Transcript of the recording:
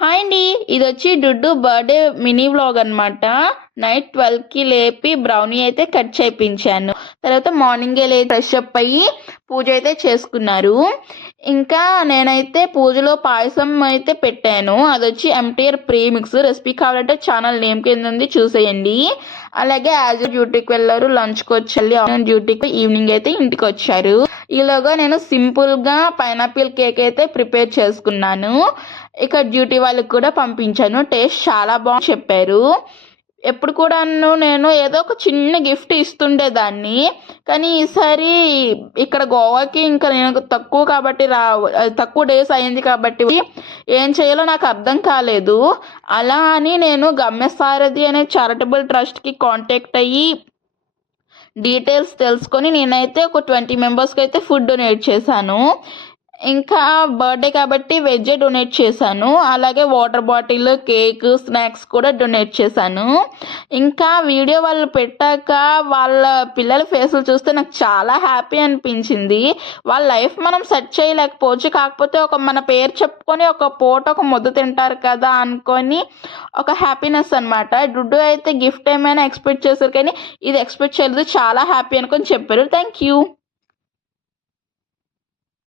Hi అండి, ఇది వచ్చి డుడ్డు బర్త్డే మినీ వ్లాగ్ అనమాట. నైట్ 12కి లేపి బ్రౌనీ అయితే కట్ చేయించాను. తర్వాత మార్నింగే లేచి ఫ్రెష్ అప్ అయ్యి పూజ అయితే చేసుకున్నారు. ఇంకా నేనైతే పూజలో పాయసం అయితే పెట్టాను. అది వచ్చి ఎంటీఆర్ ప్రీమిక్స్. రెసిపీ కావాలంటే ఛానల్ నేమ్ కింద ఉంది, చూసేయండి. అలాగే యాజ్ డ్యూటీకి వెళ్ళారు, లంచ్కి వచ్చి డ్యూటీకి ఈవినింగ్ అయితే ఇంటికి వచ్చారు. ఈలోగా నేను సింపుల్గా పైనాపిల్ కేక్ అయితే ప్రిపేర్ చేసుకున్నాను. ఇక డ్యూటీ వాళ్ళకి కూడా పంపించాను. టేస్ట్ చాలా బాగుంది చెప్పారు. ఎప్పుడు కూడా నేను ఏదో ఒక చిన్న గిఫ్ట్ ఇస్తుండేదాన్ని, కానీ ఈసారి ఇక్కడ గోవాకి ఇంకా నేను తక్కువ డేస్ అయింది కాబట్టి ఏం చేయాలో నాకు అర్థం కాలేదు. అలా అని నేను గమ్యసారథి అనే చారిటబుల్ ట్రస్ట్కి కాంటాక్ట్ అయ్యి డీటెయిల్స్ తెలుసుకొని నేనైతే ఒక 20 మెంబర్స్కి అయితే ఫుడ్ డొనేట్ చేశాను. ఇంకా బర్త్డే కాబట్టి వెజ్ డొనేట్ చేశాను. అలాగే వాటర్ బాటిల్, కేక్, స్నాక్స్ కూడా డొనేట్ చేశాను. ఇంకా వీడియో వాళ్ళు పెట్టాక వాళ్ళ పిల్లల ఫేసులు చూస్తే నాకు చాలా హ్యాపీ అనిపించింది. వాళ్ళ లైఫ్ మనం సెట్ చేయలేకపోవచ్చు, కాకపోతే మన పేరు చెప్పుకొని ఒక పూట ఒక ముద్ద తింటారు కదా అనుకొని ఒక హ్యాపీనెస్ అనమాట. డుడ్డు అయితే గిఫ్ట్ ఏమైనా ఎక్స్పెక్ట్ చేశారు, కానీ ఇది ఎక్స్పెక్ట్ చేయలేదు. చాలా హ్యాపీ అనుకొని చెప్పారు. Thank you.